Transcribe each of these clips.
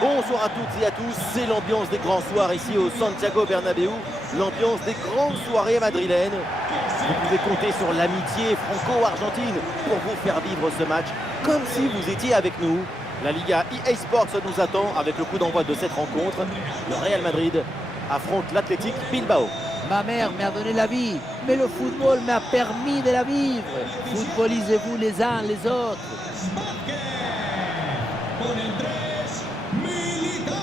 Bonsoir à toutes et à tous, c'est l'ambiance des grands soirs ici au Santiago Bernabéu, l'ambiance des grandes soirées madrilènes. Vous pouvez compter sur l'amitié franco-argentine pour vous faire vivre ce match comme si vous étiez avec nous. La Liga EA Sports nous attend avec le coup d'envoi de cette rencontre. Le Real Madrid affronte l'Athletic Bilbao. Ma mère m'a donné la vie, mais le football m'a permis de la vivre. Footballisez-vous les uns les autres. Con el 3, Militao.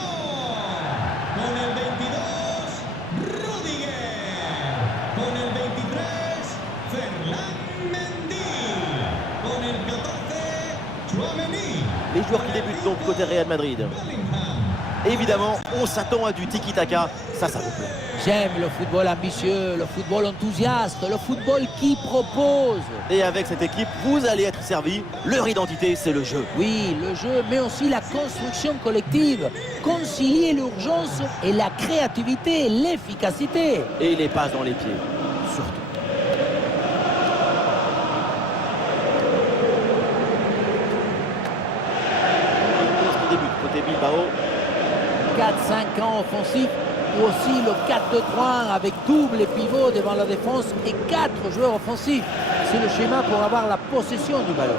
Con el 22, Rudiger. Con el 23, Ferland Mendy. Con el 14, Tchouaméni. Les joueurs qui débutent donc côté Real Madrid. Évidemment, on s'attend à du tiki-taka, ça vous plaît. J'aime le football ambitieux, le football enthousiaste, le football qui propose. Et avec cette équipe, vous allez être servis. Leur identité, c'est le jeu. Oui, le jeu, mais aussi la construction collective. Concilier l'urgence et la créativité, l'efficacité. Et les passes dans les pieds, surtout. Qui débute côté Bilbao. 4-5 ans offensifs, ou aussi le 4-2-3 avec double pivot devant la défense et 4 joueurs offensifs. C'est le schéma pour avoir la possession du ballon.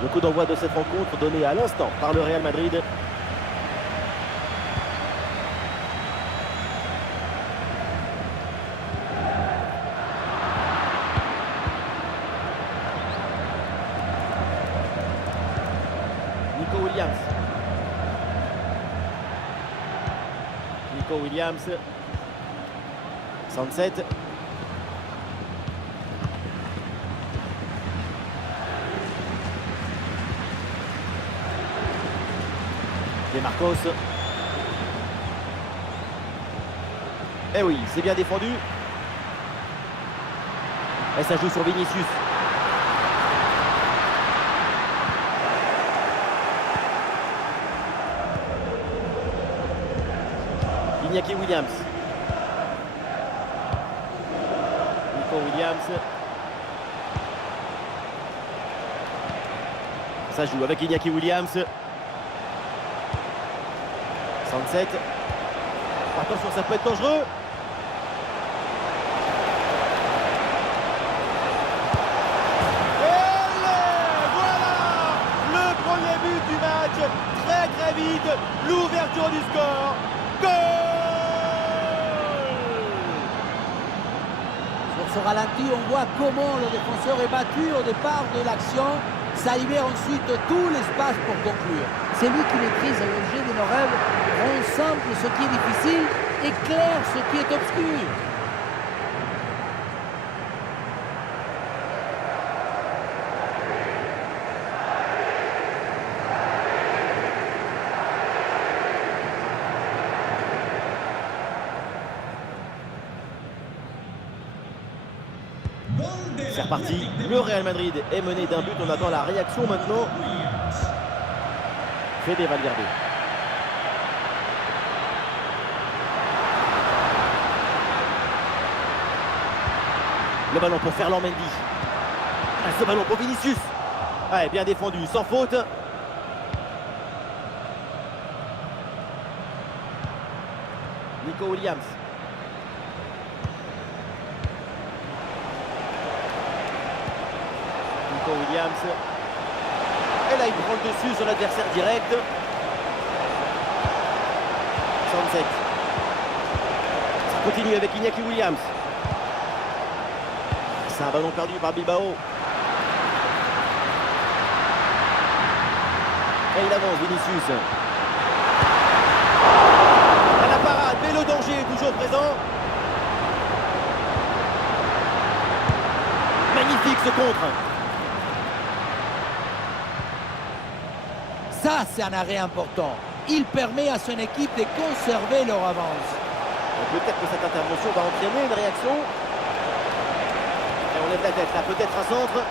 Le coup d'envoi de cette rencontre donné à l'instant par le Real Madrid. Nico Williams. Nico Williams. 67. De Marcos. Eh oui, c'est bien défendu. Et ça joue sur Vinicius. Iñaki Williams. Nico Williams. Ça joue avec Iñaki Williams. 67. Attention, ça peut être dangereux. Et voilà le premier but du match. Très vite. L'ouverture du score. Goal! Sur ce ralenti, on voit comment le défenseur est battu au départ de l'action. Ça libère ensuite tout l'espace pour conclure. C'est lui qui maîtrise le jeu de nos rêves, rend simple ce qui est difficile et clair ce qui est obscur. C'est reparti. Le Real Madrid est mené d'un but. On attend la réaction maintenant. Fede Valverde. Le ballon pour Ferland Mendy. Ce ballon pour Vinicius. Ouais, bien défendu, sans faute. Nico Williams. Nico Williams. Et là, il prend le dessus sur l'adversaire direct. 67. Ça continue avec Iñaki Williams. C'est un ballon perdu par Bilbao. Et il avance, Vinicius. À la parade, magnifique ce contre. Ça, c'est un arrêt important. Il permet à son équipe de conserver leur avance. Peut-être que cette intervention va entraîner une réaction. Et on lève la tête là, peut-être un centre.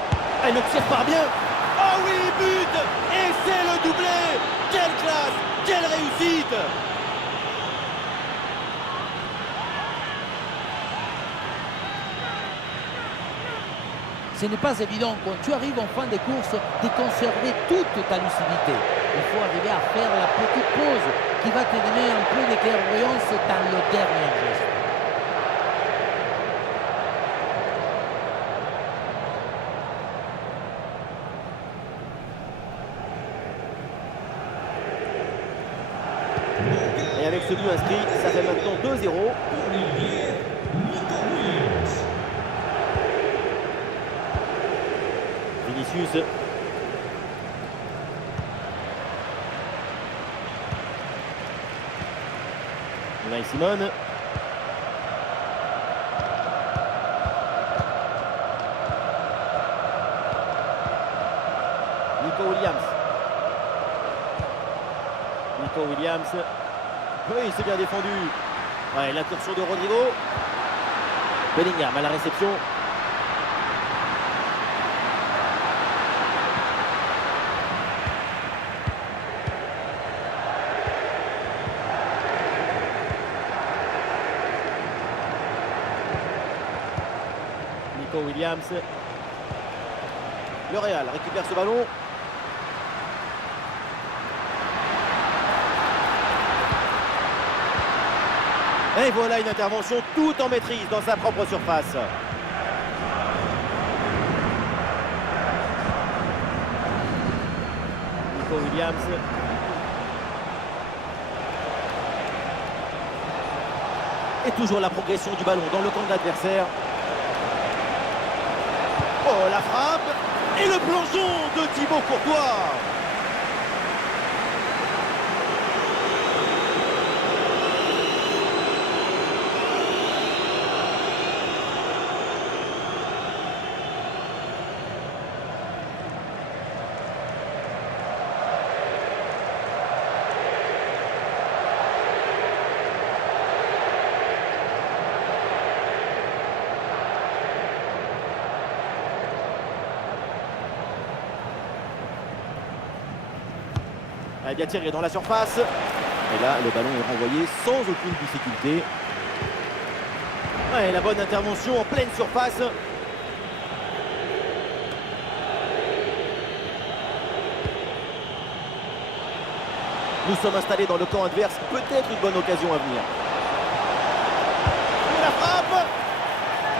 Elle le tire par bien. Oh oui, but. Et c'est le doublé. Quelle classe, quelle réussite. Ce n'est pas évident quand tu arrives en fin de course de conserver toute ta lucidité. Il faut arriver à faire la petite pause qui va te donner un peu de clairvoyance dans le dernier geste. Et avec ce but inscrit, ça fait maintenant 2-0. Con el 10, Nico Williams. Vinicius. Unai Simon. Nico Williams. Nico Williams. Oui, c'est bien défendu. Ouais, l'incursion de Rodrigo. Bellingham à la réception. Nico Williams. Le Real récupère ce ballon. Et voilà une intervention tout en maîtrise dans sa propre surface. Nico Williams. Et toujours la progression du ballon dans le camp de l'adversaire. Oh, la frappe et le plongeon de Thibaut Courtois. Elle bien tiré dans la surface. Et là, le ballon est renvoyé sans aucune difficulté. Ouais, la bonne intervention en pleine surface. Nous sommes installés dans le camp adverse. Peut-être une bonne occasion à venir. Et la frappe.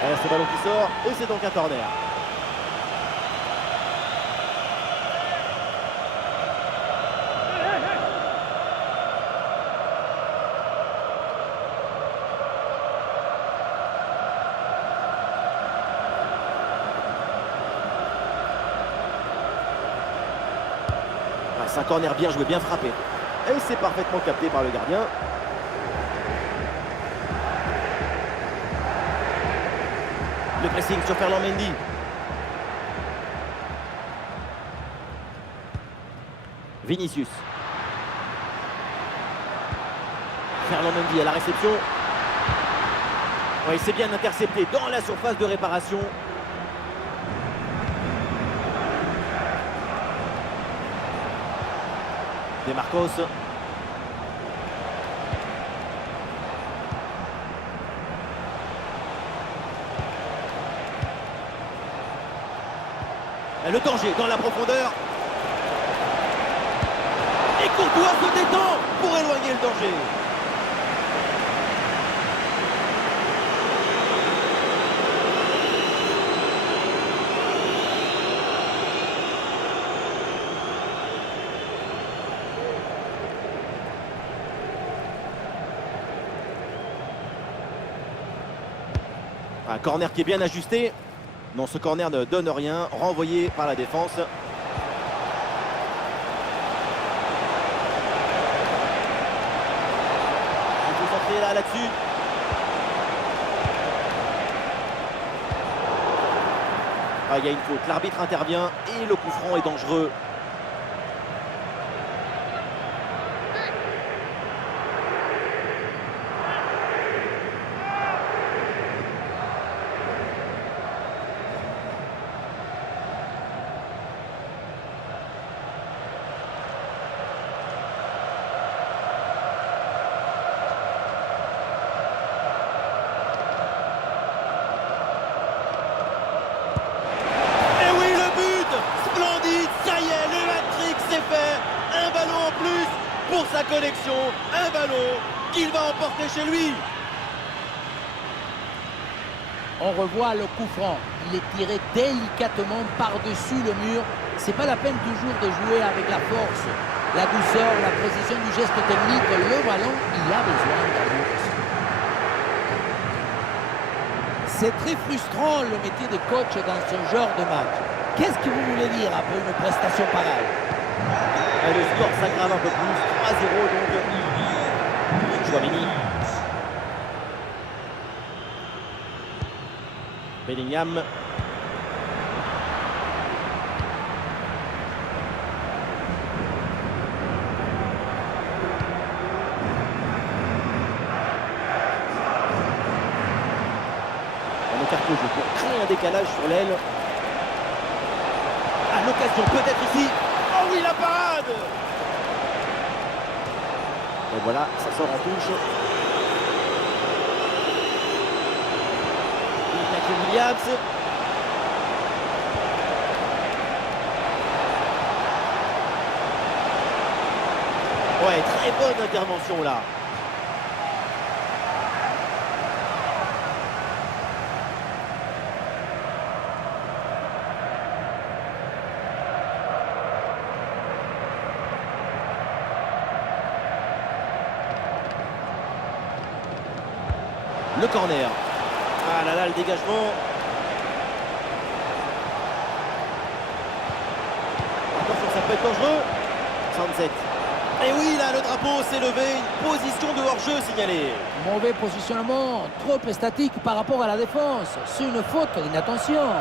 Et ce ballon qui sort. Et c'est donc un corner. C'est un corner bien joué, bien frappé. Et c'est parfaitement capté par le gardien. Le pressing sur Ferland Mendy. Vinicius. Ferland Mendy à la réception. Oui, c'est bien intercepté dans la surface de réparation. De Marcos. Et le danger dans la profondeur. Et Courtois se détend pour éloigner le danger. Un corner qui est bien ajusté. Non, ce corner ne donne rien. Renvoyé par la défense. Il faut s'entrer là-dessus. Ah, il y a une faute, l'arbitre intervient et le coup franc est dangereux. Pour sa collection, un ballon qu'il va emporter chez lui. On revoit le coup franc. Il est tiré délicatement par-dessus le mur. C'est pas la peine toujours de jouer avec la force, la douceur, la précision du geste technique. Le ballon, il a besoin d'amour. C'est très frustrant le métier de coach dans ce genre de match. Qu'est-ce que vous voulez dire après une prestation pareille? Et le score s'aggrave un peu plus, 3-0 donc. Chouameni. Bellingham. On écarte le jeu pour créer un décalage sur l'aile. À l'occasion peut-être ici. Oh oui, la parade! Et voilà, ça sort en touche. Iñaki Williams. Ouais, très bonne intervention là. Le corner. Ah là là, le dégagement. Attention, ça peut être dangereux. 37. Et oui, là, le drapeau s'est levé. Une position de hors-jeu signalée. Mauvais positionnement, trop statique par rapport à la défense. C'est une faute d'inattention.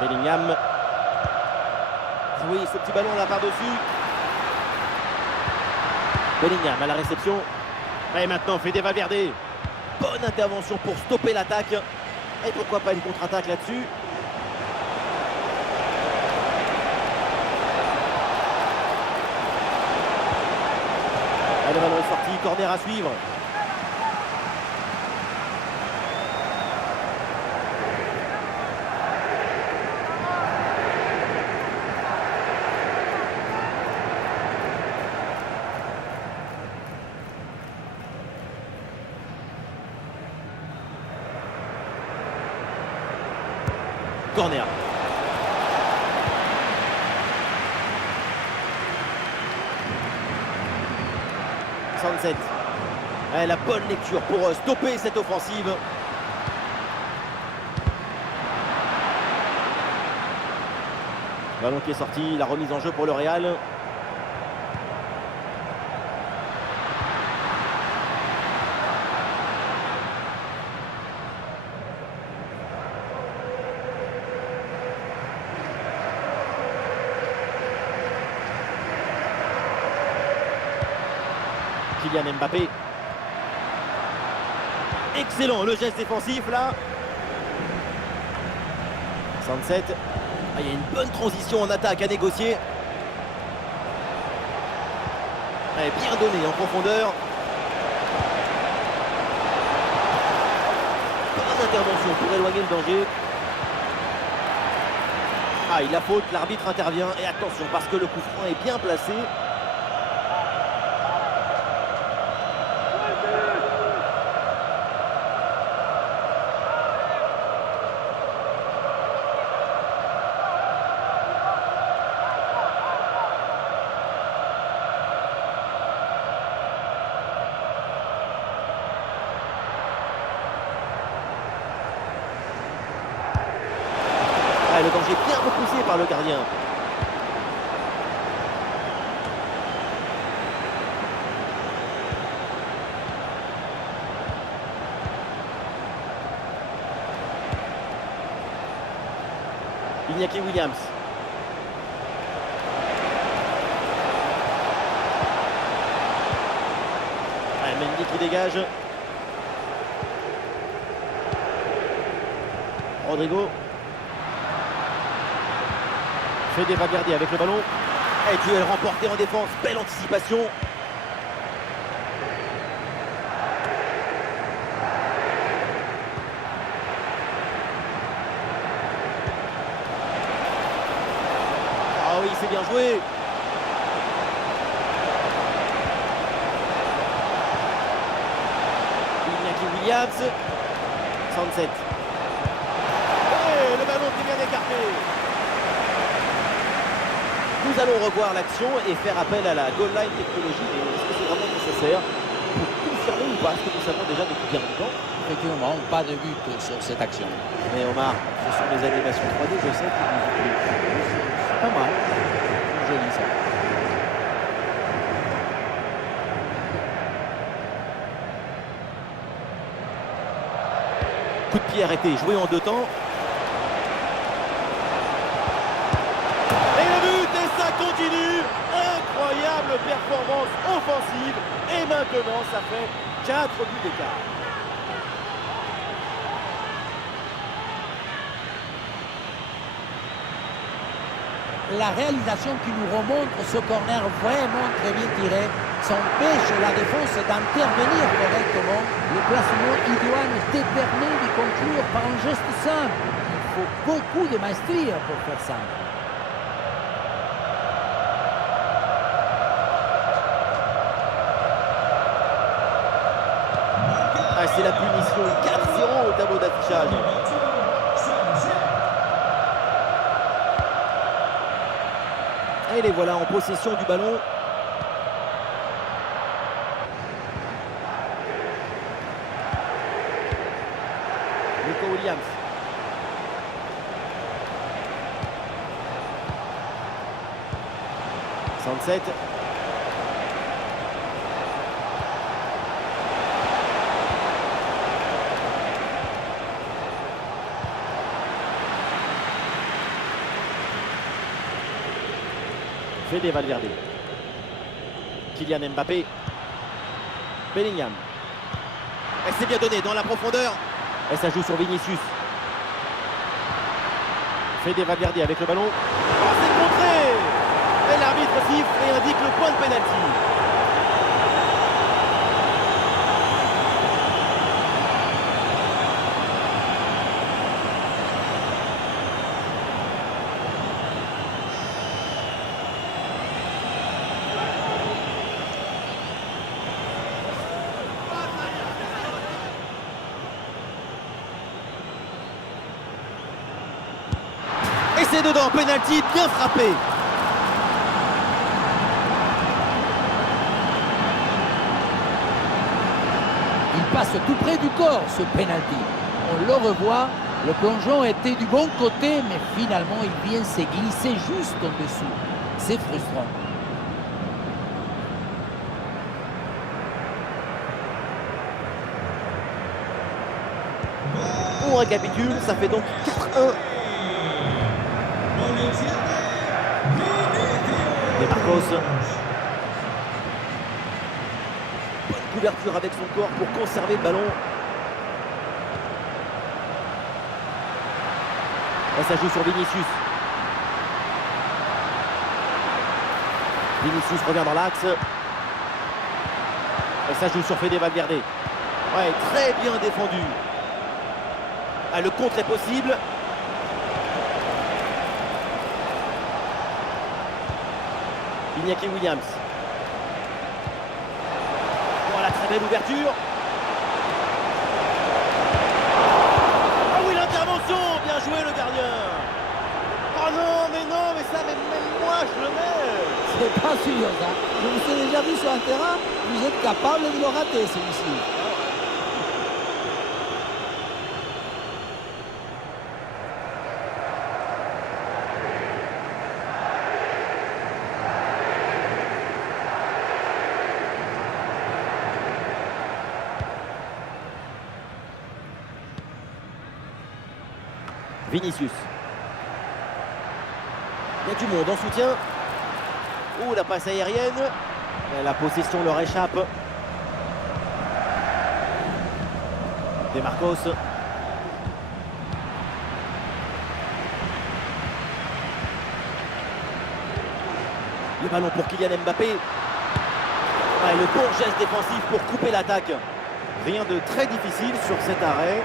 Bellingham. Oui, ce petit ballon là par-dessus. Bellingham à la réception. Et maintenant, Fede Valverde. Bonne intervention pour stopper l'attaque. Et pourquoi pas une contre-attaque là-dessus. Le ballon est sorti, corner à suivre. Corner. Sunset. La bonne lecture pour stopper cette offensive. Ballon qui est sorti, la remise en jeu pour le Real. Kylian Mbappé. Excellent le geste défensif là. Sunset. Ah, il y a une bonne transition en attaque à négocier. Bien donné en profondeur. Bonne intervention pour éloigner le danger. Ah, il a faute, l'arbitre intervient. Et attention parce que le coup franc est bien placé. Le danger bien repoussé par le gardien. Iñaki Williams. Ah, Mendy qui dégage. Rodrigo. Fede Valverde avec le ballon. Et duel remporté en défense. Belle anticipation. Ah oui, c'est bien joué. Iñaki Williams. Sunset. Et le ballon qui est bien écarté. Nous allons revoir l'action et faire appel à la goal line technologie. Mais est-ce que c'est vraiment nécessaire pour confirmer ou pas ce que nous savons déjà depuis bien longtemps? Effectivement, pas de but sur cette action. Mais Omar, ce sont des animations 3D, je sais que C'est pas mal. Joli ça. coup de pied arrêté, joué en deux temps. Et le but, et ça continue. Incroyable performance offensive. Et maintenant, ça fait 4 buts d'écart. La réalisation qui nous remontre ce corner vraiment très bien tiré, ça empêche la défense d'intervenir correctement. Le placement idoine te permet de conclure par un geste simple. Il faut beaucoup de maestria pour faire ça. Ah, c'est la punition, 4-0 au tableau d'affichage. Et les voilà en possession du ballon. Nico Williams. Sunset. Fede Valverde. Kylian Mbappé. Bellingham. Et c'est bien donné dans la profondeur. Et ça joue sur Vinicius. Fede Valverde avec le ballon. Oh, c'est contré. Et l'arbitre siffle et indique le point de pénalty. Et c'est dedans, penalty bien frappé. Il passe tout près du corps ce penalty. On le revoit, le plongeon était du bon côté, mais finalement il vient se glisser juste en dessous. C'est frustrant. On récapitule, ça fait donc 4-1. Et Marcos. Bonne couverture avec son corps pour conserver le ballon. Et ça joue sur Vinicius. Vinicius revient dans l'axe. Et ça joue sur Fede Valverde. Ouais, très bien défendu. Ah, le contre est possible. Iñaki Williams. Voilà, très belle ouverture. Ah oui, l'intervention. Bien joué le gardien. Oh non, mais ça, même moi, je le mets. C'est pas sûr ça. Je vous ai déjà vu sur un terrain, vous êtes capable de le rater celui-ci. Vinicius. Il y a du monde en soutien. Oh, la passe aérienne. La possession leur échappe. De Marcos. Le ballon pour Kylian Mbappé. Et le bon geste défensif pour couper l'attaque. Rien de très difficile sur cet arrêt.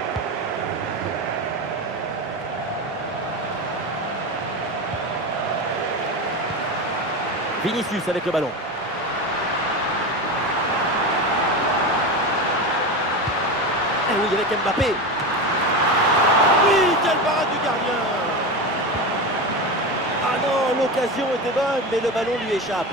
Vinicius avec le ballon. Et oui, avec Mbappé. Oui, quelle parade du gardien. Ah non, l'occasion était bonne, mais le ballon lui échappe.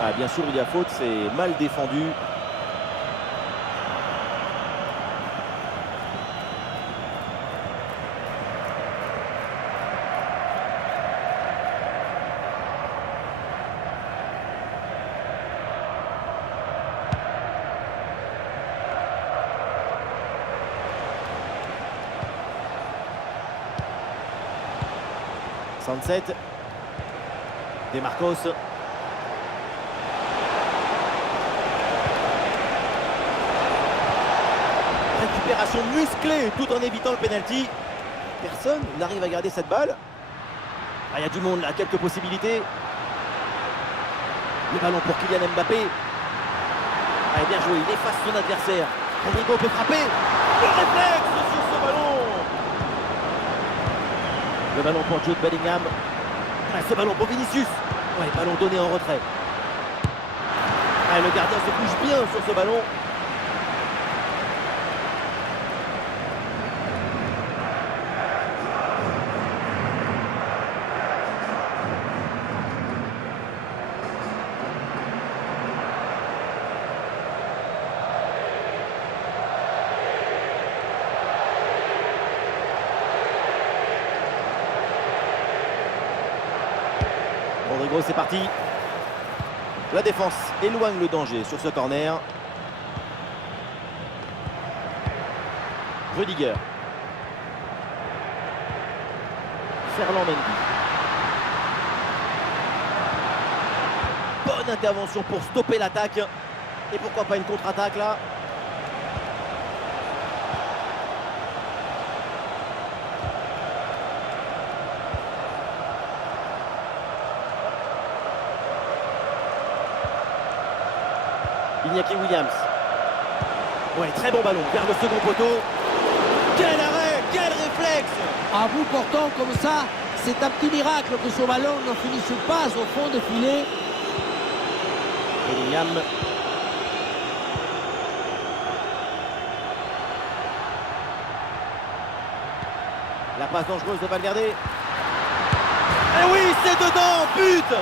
Ah, bien sûr, il y a faute, c'est mal défendu. Sunset. De Marcos. Récupération musclée tout en évitant le penalty. Personne n'arrive à garder cette balle. Ah, il y a du monde là, quelques possibilités. Le ballon pour Kylian Mbappé. Ah, bien joué, il efface son adversaire. Rodrigo peut frapper. Le réflexe sur ce ballon. Le ballon pour Jude Bellingham. Ah, ce ballon pour Vinicius. Ouais, ballon donné en retrait. Ah, le gardien se couche bien sur ce ballon. Rodrigo, c'est parti. La défense éloigne le danger sur ce corner. Rudiger. Ferland Mendy. Bonne intervention pour stopper l'attaque. Et pourquoi pas une contre-attaque là? Iñaki Williams. Ouais, très bon ballon vers le second poteau. Quel arrêt, quel réflexe! À bout portant comme ça, c'est un petit miracle que ce ballon ne finisse pas au fond de filet. Bellingham. La passe dangereuse de Valverde. Et oui, c'est dedans, but!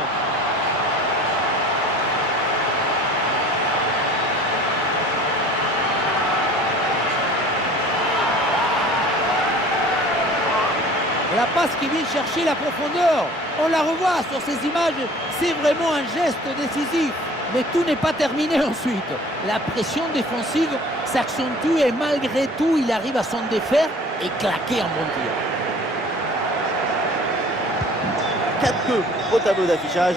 La passe qui vient chercher la profondeur, on la revoit sur ces images, c'est vraiment un geste décisif. Mais tout n'est pas terminé ensuite. La pression défensive s'accentue et malgré tout, il arrive à s'en défaire et claquer un bon tir. 4-2 au tableau d'affichage.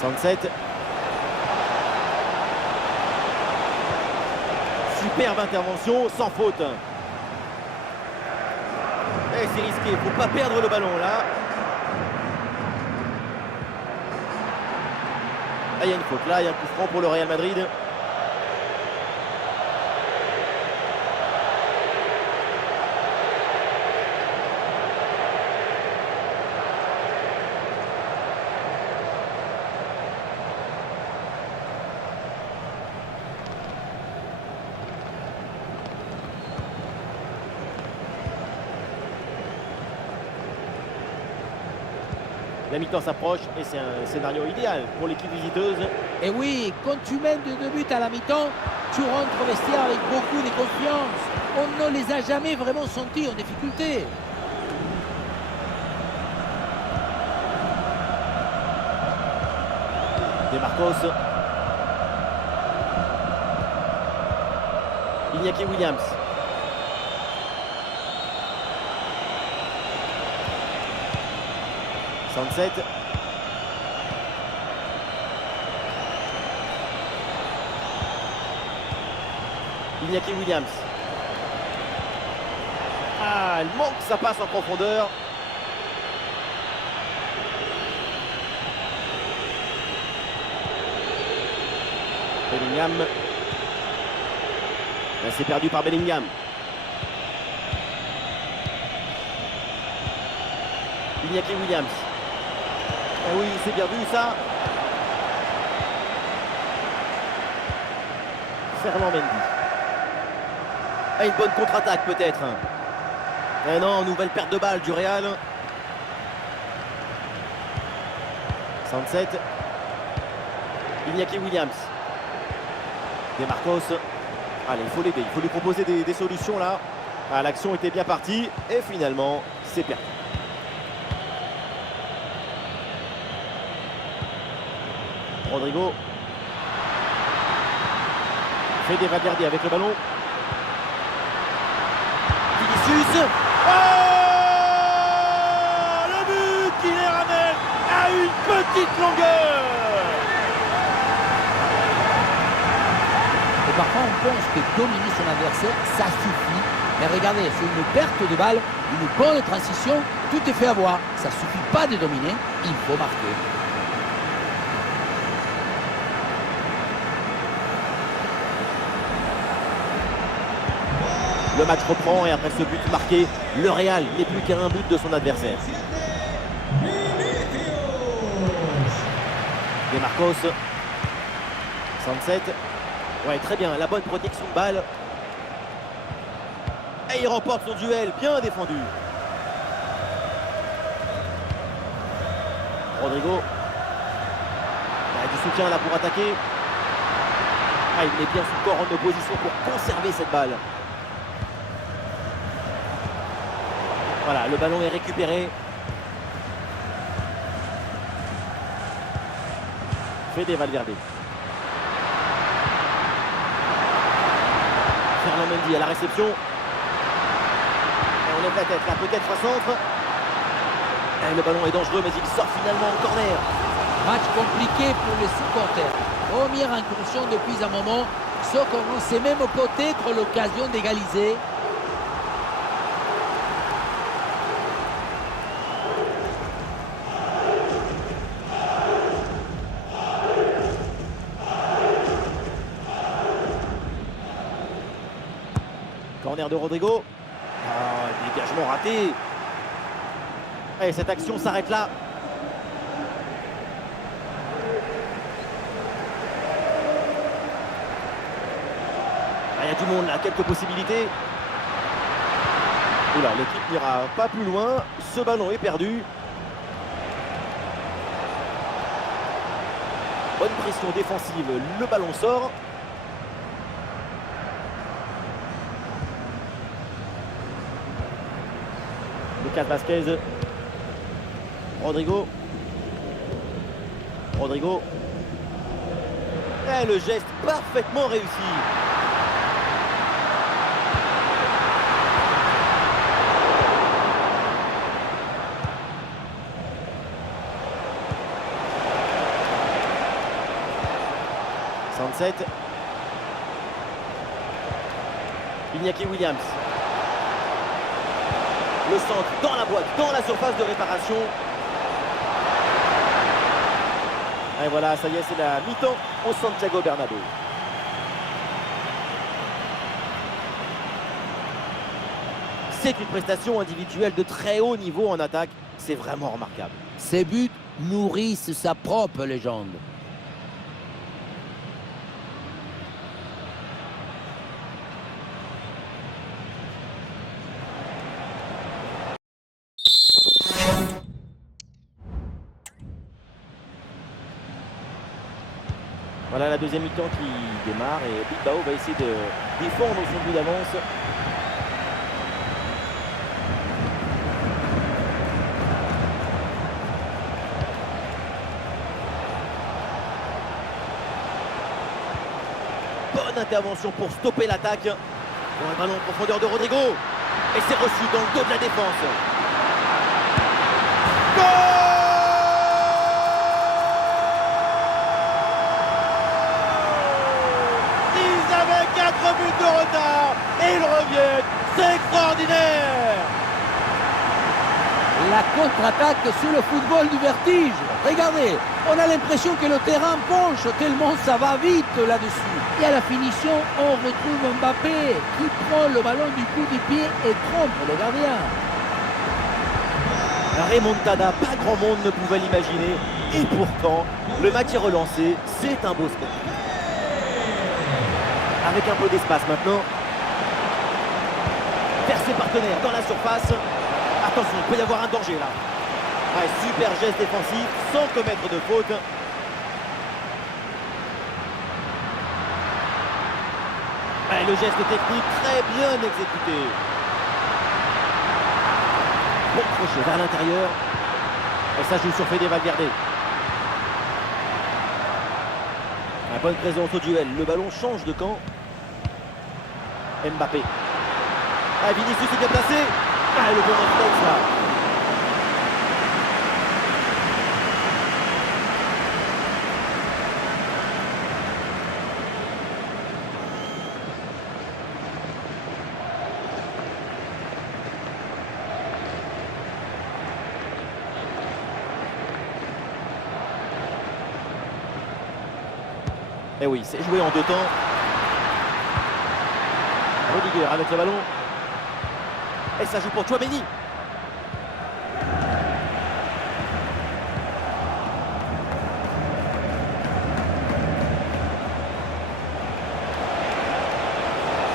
Sunset. Superbe intervention, sans faute. Et c'est risqué, il ne faut pas perdre le ballon là. Ah, il y a une faute là, il y a un coup franc pour le Real Madrid. La mi-temps s'approche et c'est un scénario idéal pour l'équipe visiteuse. Et oui, quand tu mènes de 2 buts à la mi-temps, tu rentres au vestiaire avec beaucoup de confiance. On ne les a jamais vraiment sentis en difficulté. De Marcos. Iñaki Williams. Sunset. Iñaki Williams. Ah, elle manque sa passe en profondeur. Bellingham. Là, c'est perdu par Bellingham. Iñaki Williams. Ah oui, c'est bien vu ça. Ferland Mendy. Ah, une bonne contre-attaque peut-être. Ah non, nouvelle perte de balle du Real. Sunset. Iñaki Williams. De Marcos. Allez, il faut l'aider, il faut lui proposer des solutions là. Ah, l'action était bien partie et finalement, c'est perdu. Rodrigo. Fede Valverde avec le ballon. Vinicius. Oh, le but qui les ramène à une petite longueur. Et parfois on pense que dominer son adversaire, ça suffit. Mais regardez, sur une perte de balle, une bonne transition, tout est fait à voir. Ça ne suffit pas de dominer, il faut marquer. Le match reprend et après ce but marqué, le Real n'est plus qu'à un but de son adversaire. De Marcos. Sunset. Ouais, très bien, la bonne protection de balle. Et il remporte son duel, bien défendu. Rodrigo. Il a du soutien là pour attaquer. Ah, il met bien son corps en opposition pour conserver cette balle. Voilà, le ballon est récupéré. Fede Valverde. Ferland Mendy à la réception. Et on lève la tête là, peut-être un centre. Et le ballon est dangereux, mais il sort finalement en corner. Match compliqué pour les supporters. Première incursion depuis un moment. Ce qu'on sait même peut-être l'occasion d'égaliser. Corner de Rodrigo. Ah, dégagement raté. Et cette action s'arrête là. Ah, il y a du monde là, quelques possibilités. Oula, l'équipe n'ira pas plus loin. Ce ballon est perdu. Bonne pression défensive, le ballon sort. Lucas Vazquez. Rodrigo. Rodrigo. Et le geste parfaitement réussi. Sunset. Iñaki Williams. Le centre dans la boîte, dans la surface de réparation. Et voilà, ça y est, c'est la mi-temps au Santiago Bernabéu. C'est une prestation individuelle de très haut niveau en attaque. C'est vraiment remarquable. Ces buts nourrissent sa propre légende. Voilà la deuxième mi-temps qui démarre et Bilbao va essayer de défendre son but d'avance. Bonne intervention pour stopper l'attaque. Bon, un ballon en profondeur de Rodrigo. Et c'est reçu dans le dos de la défense. Goal! Ils avaient 4 buts de retard et ils reviennent. C'est extraordinaire! La contre-attaque sur le football du vertige. Regardez, on a l'impression que le terrain penche tellement ça va vite là-dessus. Et à la finition, on retrouve Mbappé qui prend le ballon du coup du pied et trompe le gardien. Remontada, pas grand monde ne pouvait l'imaginer. Et pourtant, le match est relancé. C'est un beau score. Avec un peu d'espace maintenant. Vers ses partenaires dans la surface. Attention, il peut y avoir un danger là. Ouais, super geste défensif sans commettre de faute. Ouais, le geste technique très bien exécuté. Bon crochet vers l'intérieur. Et ça joue sur Fede Valverde. La bonne présence au duel. Le ballon change de camp. Mbappé. Ah, Vinicius est bien placé. Ah, le bon réflexe là. Et oui, c'est joué en 2 temps. Rudiger avec le ballon. Et ça joue pour Tchouaméni.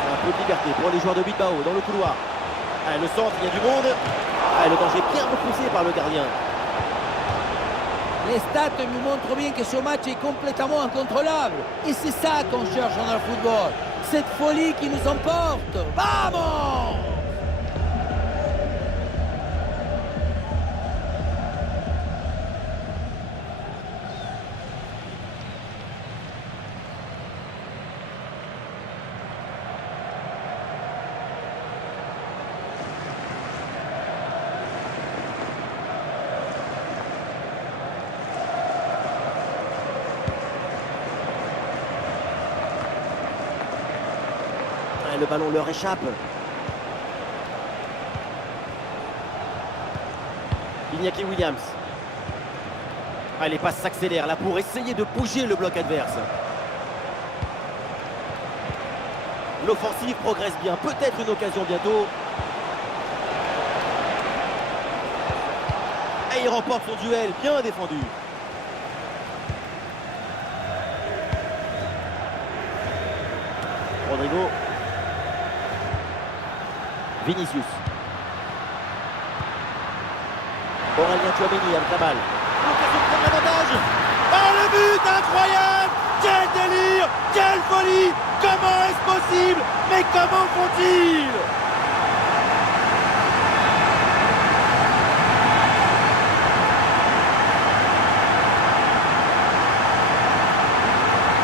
Un peu de liberté pour les joueurs de Bilbao dans le couloir. Ah, le centre, il y a du monde. Ah, le danger bien repoussé par le gardien. Les stats nous montrent bien que ce match est complètement incontrôlable. Et c'est ça qu'on cherche dans le football. Cette folie qui nous emporte. Vamos! Le ballon leur échappe. Iñaki Williams. Ah, les passes s'accélèrent là pour essayer de bouger le bloc adverse. L'offensive progresse bien. Peut-être une occasion bientôt. Et il remporte son duel. Bien défendu. Rodrigo. Vinicius. Aurélien Tchouaméni avec la balle. L'occasion de prendre l'avantage. Oh, le but incroyable! Quel délire! Quelle folie! Comment est-ce possible? Mais comment font-ils?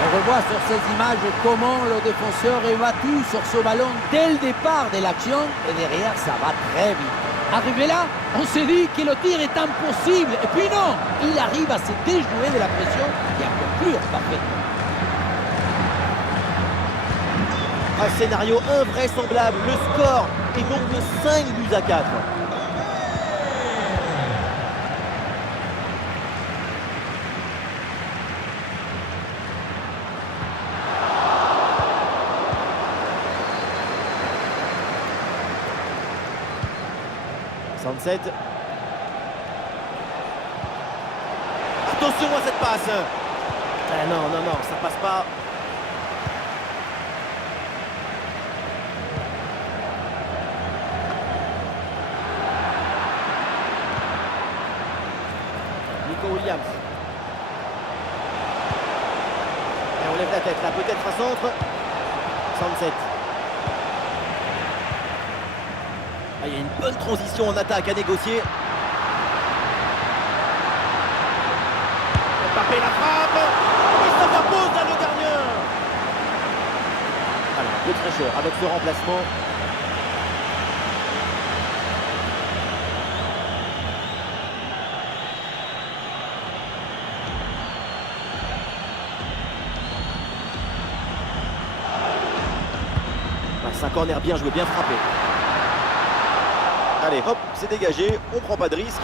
On revoit sur ces images comment le défenseur est battu sur ce ballon dès le départ de l'action et derrière ça va très vite. Arrivé là, on s'est dit que le tir est impossible et puis non, il arrive à se déjouer de la pression et à conclure parfait. Un scénario invraisemblable. Le score est donc de 5 buts à 4. Attention à cette passe. Ah non, non, non, ça passe pas. Nico Williams. Et peut-être là, peut-être un centre. 67. Ah, il y a une bonne transition en attaque à négocier. Mbappé la frappe. Il s'impose là le gardien. Alors, un peu de fraîcheur avec ce remplacement. C'est un corner bien joué, bien frappé. Allez, hop, c'est dégagé, on prend pas de risque.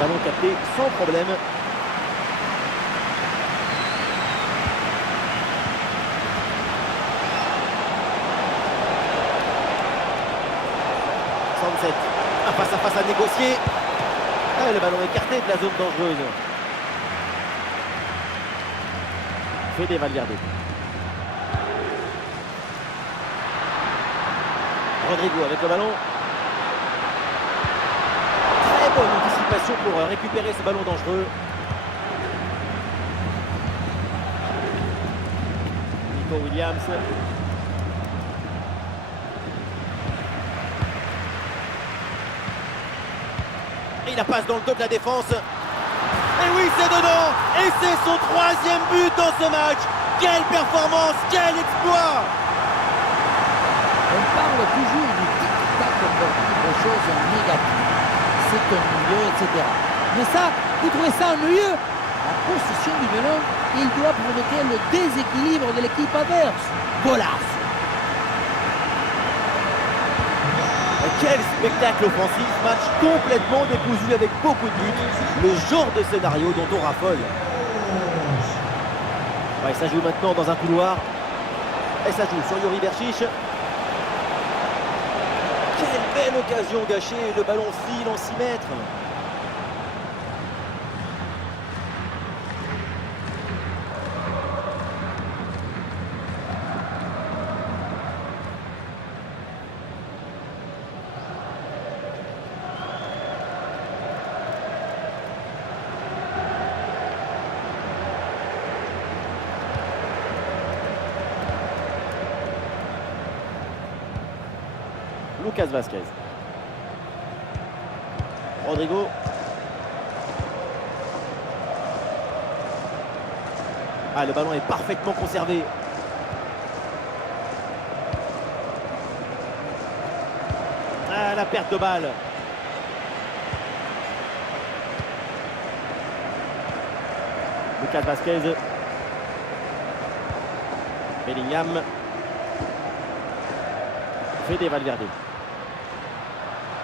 Ballon capté sans problème. Un face à face à négocier. Ah, le ballon écarté de la zone dangereuse. Fede Valverde. Rodrigo avec le ballon. Très bonne anticipation pour récupérer ce ballon dangereux. Nico Williams. Et il la passe dans le dos de la défense. Et oui, c'est dedans. Et c'est son 3e but dans ce match. Quelle performance, quel exploit! On parle toujours du tic-tac comme quelque chose de négatif. C'est ennuyeux, etc. Mais ça, vous trouvez ça ennuyeux? En possession du ballon, il doit provoquer le déséquilibre de l'équipe adverse. Golasse! Quel spectacle offensif, match complètement décousu avec beaucoup de buts. Le genre de scénario dont on raffole. Ouais, ça joue maintenant dans un couloir. Et ça joue sur Yuri Berchiche. Quelle belle occasion gâchée, le ballon file en 6 mètres. Lucas Vazquez. Rodrigo. Ah, le ballon est parfaitement conservé. Ah, la perte de balle. Lucas Vazquez. Bellingham. Fede Valverde.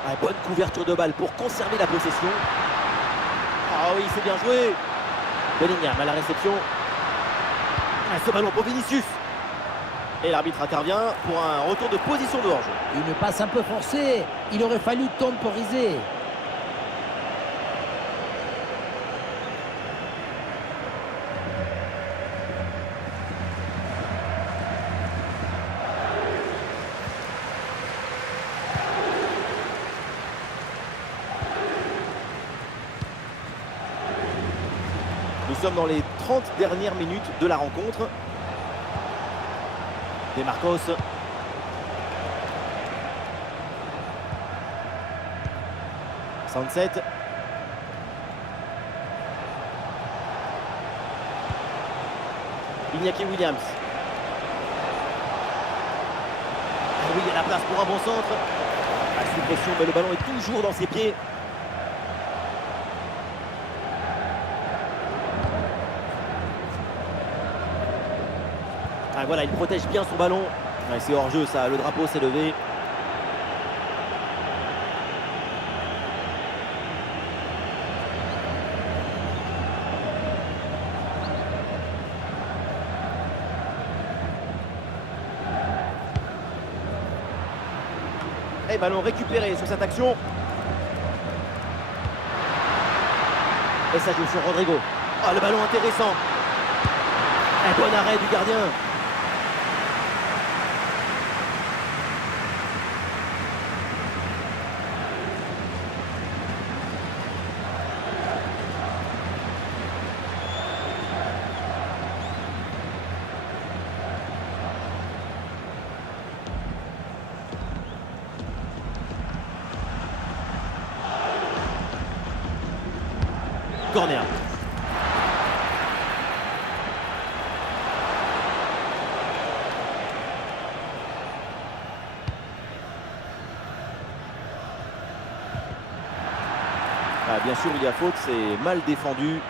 Ah, bonne couverture de balle pour conserver la possession. Ah oui, c'est bien joué. Bellingham à la réception. Ah, ce ballon pour Vinicius. Et l'arbitre intervient pour un retour de position de hors-jeu. Une passe un peu forcée. Il aurait fallu temporiser. Nous sommes dans les 30 dernières minutes de la rencontre. De Marcos. Sunset. Iñaki Williams. Ah oui, il y a la place pour un bon centre. Ah, sous pression, mais le ballon est toujours dans ses pieds. Ah, voilà, il protège bien son ballon. Ouais, c'est hors jeu ça, le drapeau s'est levé. Et ballon récupéré sur cette action. Et ça joue sur Rodrigo. Ah, le ballon intéressant. Un bon arrêt du gardien. corner. Ah, bien sûr, il y a faute, c'est mal défendu.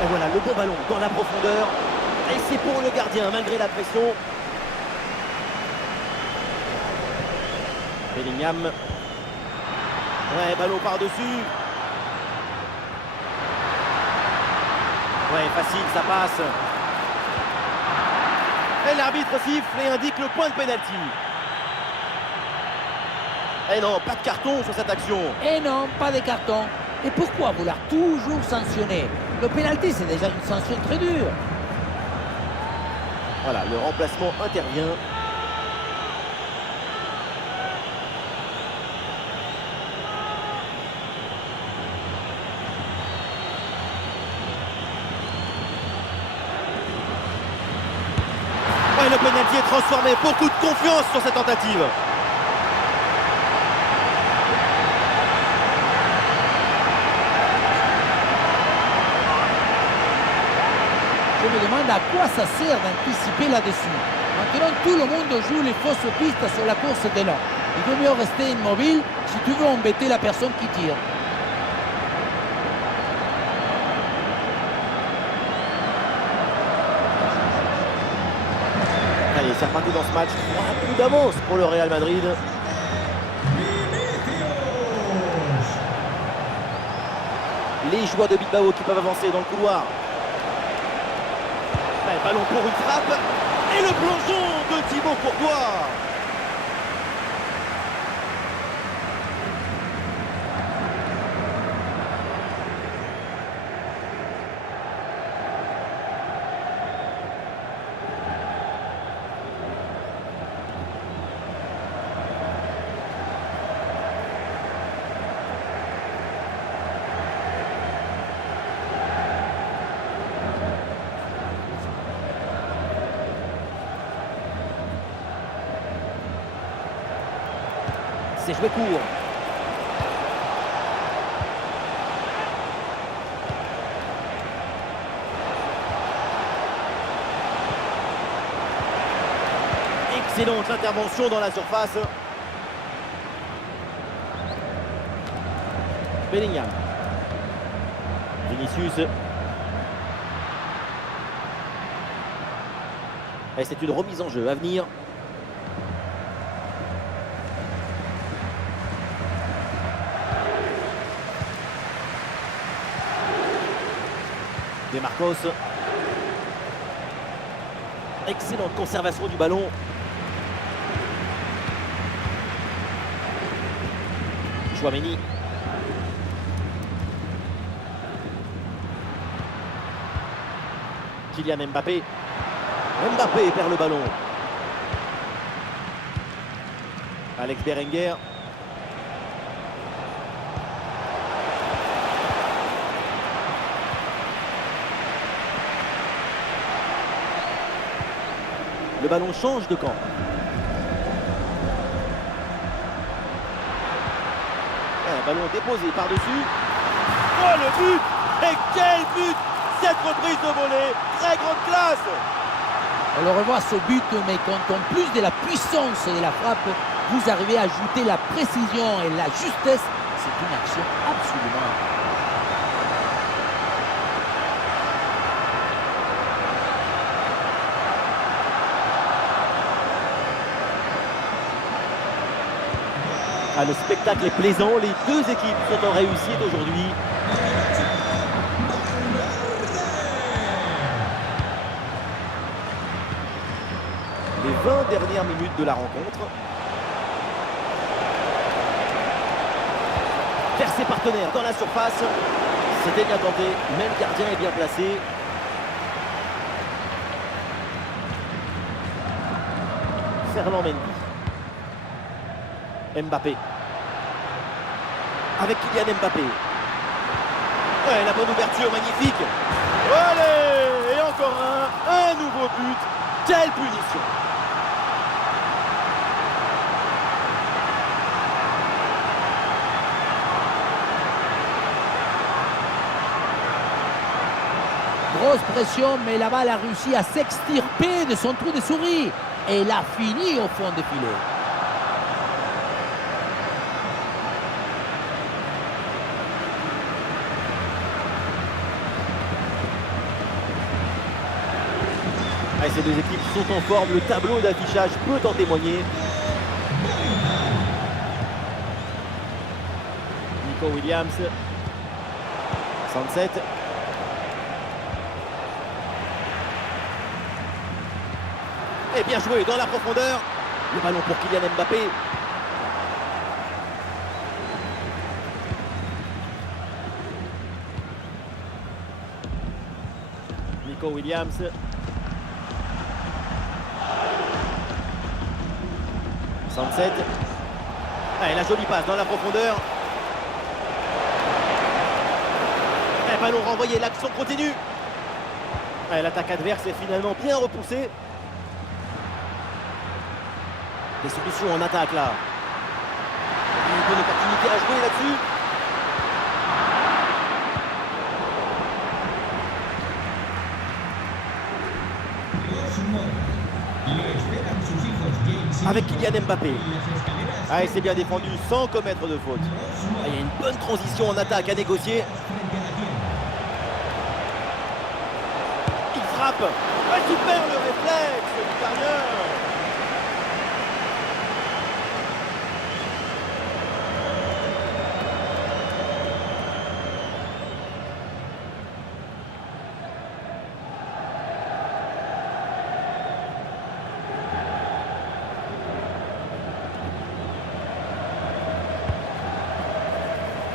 Et voilà, le bon ballon dans la profondeur. Et c'est pour le gardien, malgré la pression. Bellingham. Ouais, ballon par-dessus. Ouais, facile, ça passe. Et l'arbitre siffle et indique le point de pénalty. Et non, pas de carton sur cette action. Et non, pas de carton. Et pourquoi vouloir toujours sanctionner? Le pénalty, c'est déjà une sanction très dure. Voilà, le remplacement intervient. Ouais, le pénalty est transformé. Beaucoup de confiance sur cette tentative. Je me demande à quoi ça sert d'anticiper là-dessus. Maintenant, tout le monde joue les fausses pistes sur la course d'élan. Il vaut mieux rester immobile si tu veux embêter la personne qui tire. Allez, c'est reparti dans ce match. 3 coups d'avance pour le Real Madrid. Les joueurs de Bilbao qui peuvent avancer dans le couloir. Ouais, ballon pour une frappe. Et le plongeon de Thibaut Courtois. C'est joué court. Excellente intervention dans la surface. Bellingham. Vinicius. Et c'est une remise en jeu à venir. De Marcos. Excellente conservation du ballon. Chouameni. Kylian Mbappé. Mbappé perd le ballon. Alex Berenguer. Le ballon change de camp. Un ballon déposé par-dessus. Oh, le but! Et quel but! Cette reprise de volée, très grande classe! On le revoit ce but, mais quand en plus de la puissance de la frappe, vous arrivez à ajouter la précision et la justesse, c'est une action absolument incroyable. Ah, le spectacle est plaisant, les deux équipes sont en réussite aujourd'hui. Les 20 dernières minutes de la rencontre. Vers ses partenaires dans la surface. C'était bien tenté, même gardien est bien placé. Ferland Mendy. Mbappé. avec Kylian Mbappé. Ouais, la bonne ouverture, magnifique. Allez, et encore un nouveau but. Quelle punition. Grosse pression, mais la balle a réussi à s'extirper de son trou de souris. Et elle a fini au fond des filets. Ah, ces deux équipes sont en forme, le tableau d'affichage peut en témoigner. Nico Williams. 67. Et bien joué dans la profondeur. Le ballon pour Kylian Mbappé. Nico Williams. 67. Allez, la jolie passe dans la profondeur. Et ballon renvoyé, l'action continue. Allez, l'attaque adverse est finalement bien repoussée. Des solutions en attaque là. Une bonne opportunité à jouer là-dessus. Avec Kylian Mbappé. Ah, et c'est bien défendu sans commettre de faute. Ah, il y a une bonne transition en attaque à négocier. Il frappe. Ah, super le réflexe du gardien.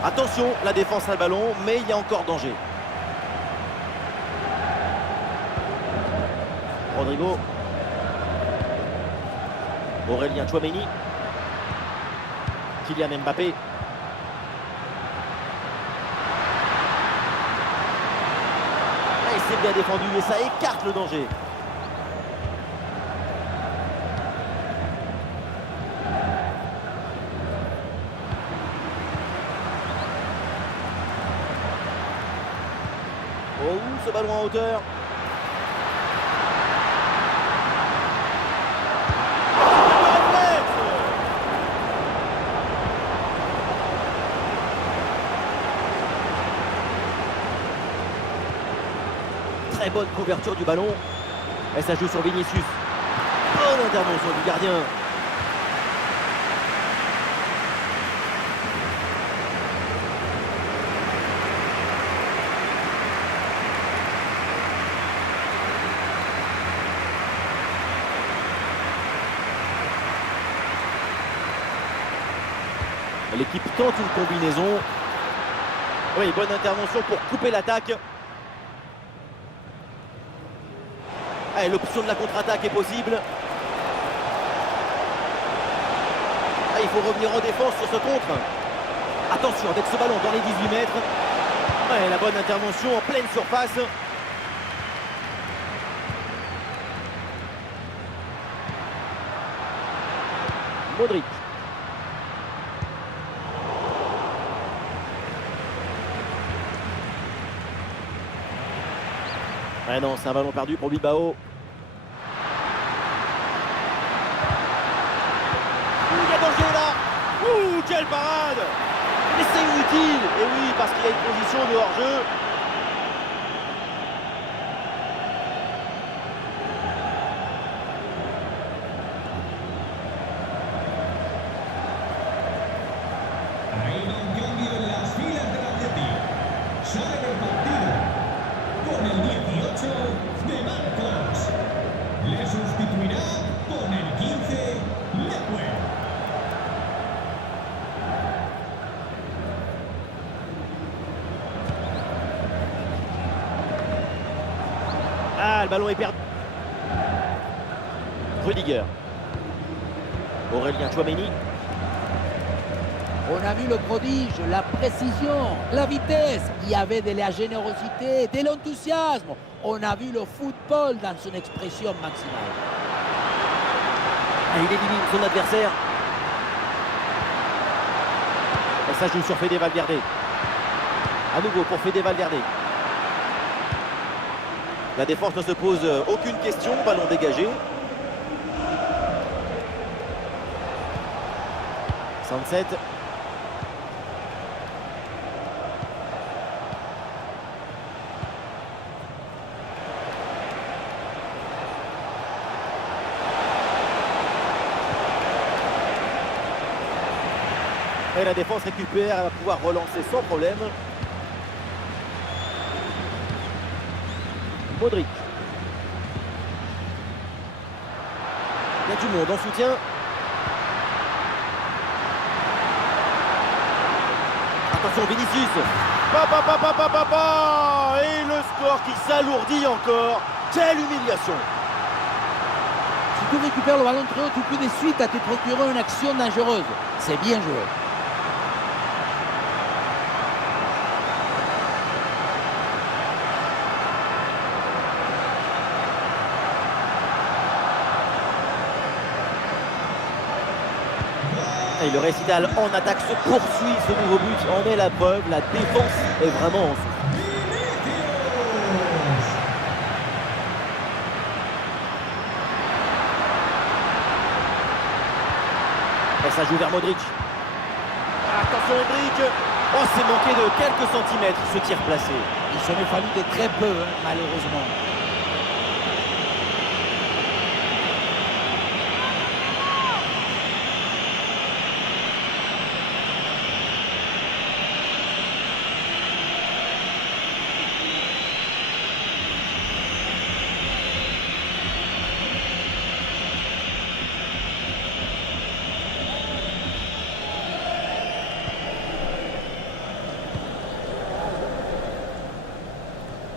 Attention, la défense a le ballon, mais il y a encore danger. Rodrigo. Aurélien Tchouaméni. Kylian Mbappé. Et c'est bien défendu et ça écarte le danger. Oh, ce ballon en hauteur. Très bonne couverture du ballon. Et ça joue sur Vinicius. Bonne intervention du gardien. L'équipe tente une combinaison. Oui, bonne intervention pour couper l'attaque. Allez, l'option de la contre-attaque est possible. Ah, il faut revenir en défense sur ce contre. Attention avec ce ballon dans les 18 mètres. Allez, la bonne intervention en pleine surface. Modric. Ah non, c'est un ballon perdu pour Bilbao. Il y a danger là. Quelle parade. Mais c'est inutile. Et oui, parce qu'il y a une position de hors-jeu. Ha habido un cambio en las filas del Atleti. Sale del partido con el 18 de Marcos. Le sustituirá con el 15 Leque. Ah, le ballon est perdu. Rudiger. Aurélien Tchouaméni. On a vu le prodige, la précision, la vitesse. Il y avait de la générosité, de l'enthousiasme. On a vu le football dans son expression maximale. Et il élimine son adversaire. Et ça joue sur Fede Valverde. À nouveau pour Fede Valverde. La défense ne se pose aucune question. Ballon dégagé. Sunset. Et la défense récupère, elle va pouvoir relancer sans problème. Modric. Il y a du monde en soutien. Attention Vinicius. Et le score qui s'alourdit encore. Quelle humiliation. Si tu récupères le ballon très haut, tu peux de suite à te procurer une action dangereuse. C'est bien joué. Et le récital en attaque se poursuit. Ce nouveau but en est la preuve. La défense est vraiment en souffle. Et ça joue vers Modric. Attention Modric. Oh, c'est manqué de quelques centimètres ce tir placé. Il s'en est fallu de très peu, malheureusement.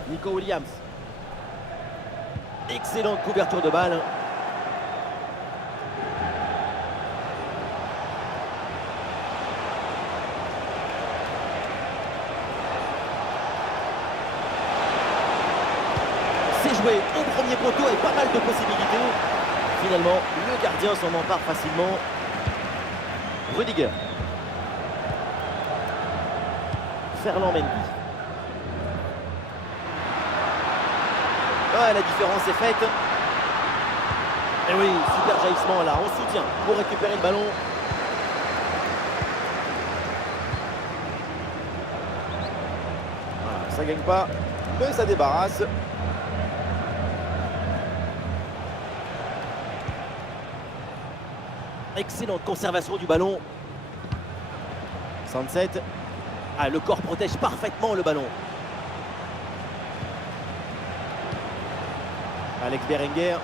Nico Williams. Excellente couverture de balle. C'est joué au premier poteau avec pas mal de possibilités. Finalement, le gardien s'en empare facilement. Rudiger. Ferland Mendy. Ouais, la différence est faite. Et oui, super jaillissement là, en soutien pour récupérer le ballon. Voilà, ça gagne pas, mais ça débarrasse. Excellente conservation du ballon. Sunset. Ah, le corps protège parfaitement le ballon. Alex Berenguer.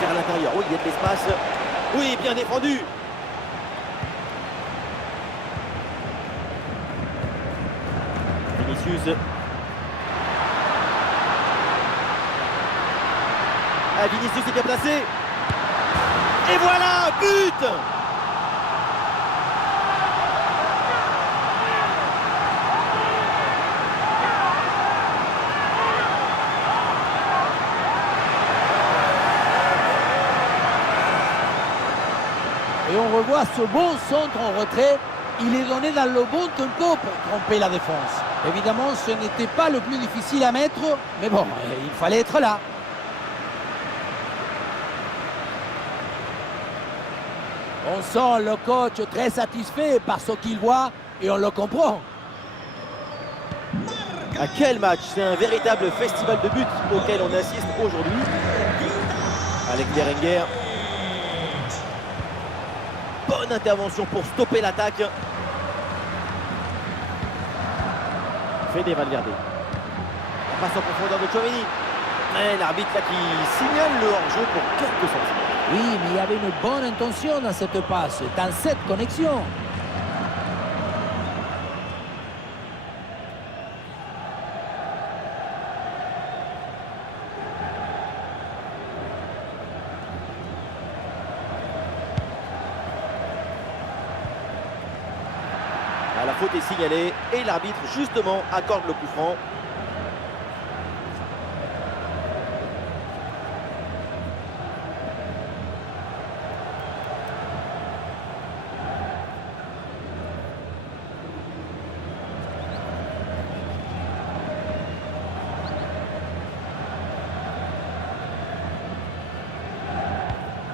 Vers l'intérieur. Oui, il y a de l'espace. Oui, bien défendu. Vinicius. Ah, Vinicius est bien placé. Et voilà, but! Et on revoit ce bon centre en retrait. Il est donné dans le bon tempo pour tromper la défense. Évidemment, ce n'était pas le plus difficile à mettre, mais bon, il fallait être là. On sent le coach très satisfait par ce qu'il voit et on le comprend. À quel match! C'est un véritable festival de buts auquel on assiste aujourd'hui. Alex Berenguer. Bonne intervention pour stopper l'attaque. Fede Valverde. La passe en profondeur de Tchouaméni. Et l'arbitre là qui signale le hors-jeu pour quelques centimètres. Oui, mais il y avait une bonne intention dans cette passe, dans cette connexion. Ah, la faute est signalée et l'arbitre justement accorde le coup franc.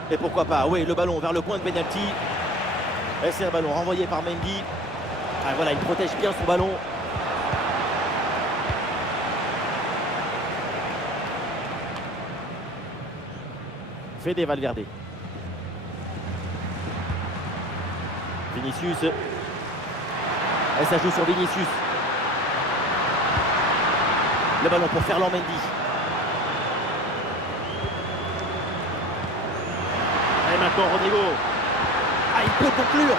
Et pourquoi pas, oui, le ballon vers le point de pénalty. Et c'est un ballon renvoyé par Mendy. Ah, voilà, il protège bien son ballon. Fede Valverde. Vinicius. Et ça joue sur Vinicius. Le ballon pour Ferland Mendy. Et maintenant Rodrigo. Ah, il peut conclure.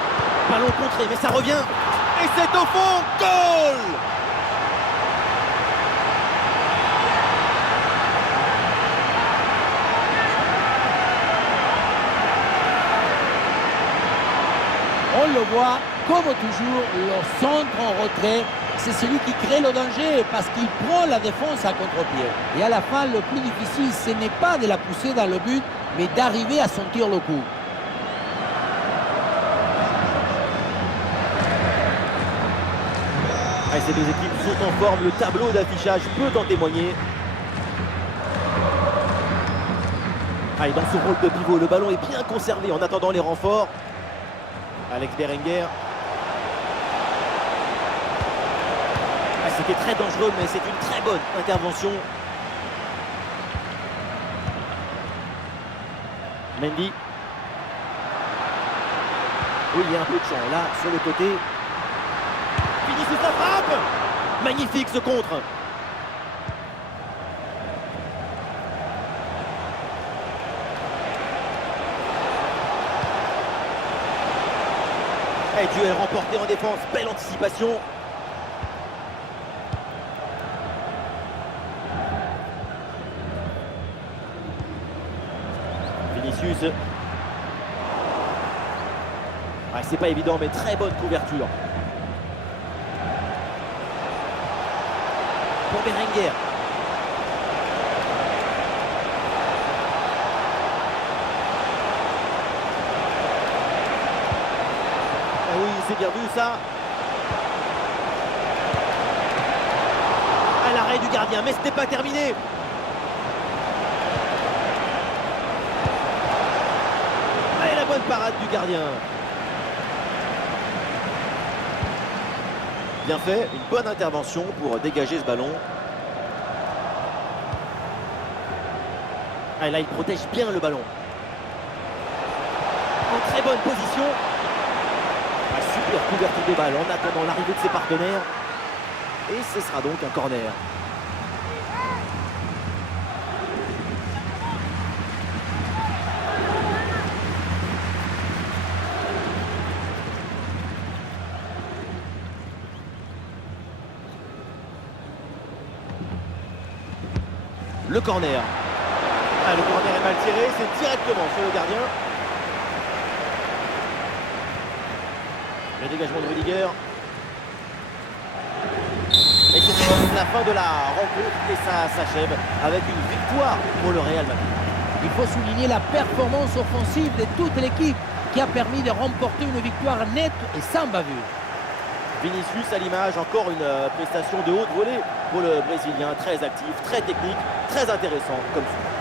Ballon contré, mais ça revient. Et c'est au fond. Goal! On le voit, comme toujours, le centre en retrait, c'est celui qui crée le danger parce qu'il prend la défense à contre-pied. Et à la fin, le plus difficile, ce n'est pas de la pousser dans le but, mais d'arriver à sentir le coup. Et ces deux équipes sont en forme, le tableau d'affichage peut en témoigner. Ah, et dans ce rôle de pivot, le ballon est bien conservé en attendant les renforts. Alex Berenguer. Ah, c'était très dangereux, mais c'est une très bonne intervention. Mendy. Oui, il y a un peu de champ là, sur le côté. Vinicius la frappe. Magnifique ce contre. Et duel remporté en défense, belle anticipation. Vinicius. Ah, c'est pas évident, mais très bonne couverture. Pour Berenguer. Ah oui, c'est bien vu ça. À l'arrêt du gardien, mais ce n'est pas terminé. Et la bonne parade du gardien. Bien fait, une bonne intervention pour dégager ce ballon. Ah, là, il protège bien le ballon. En très bonne position. Ah, super couverture de balle en attendant l'arrivée de ses partenaires. Et ce sera donc un corner. Le corner. Ah, le corner est mal tiré, c'est directement sur le gardien. Le dégagement de Rudiger. Et c'est la fin de la rencontre et ça s'achève avec une victoire pour le Real Madrid. Il faut souligner la performance offensive de toute l'équipe qui a permis de remporter une victoire nette et sans bavure. Vinicius à l'image, encore une prestation de haute volée pour le Brésilien, très actif, très technique, très intéressant comme ça.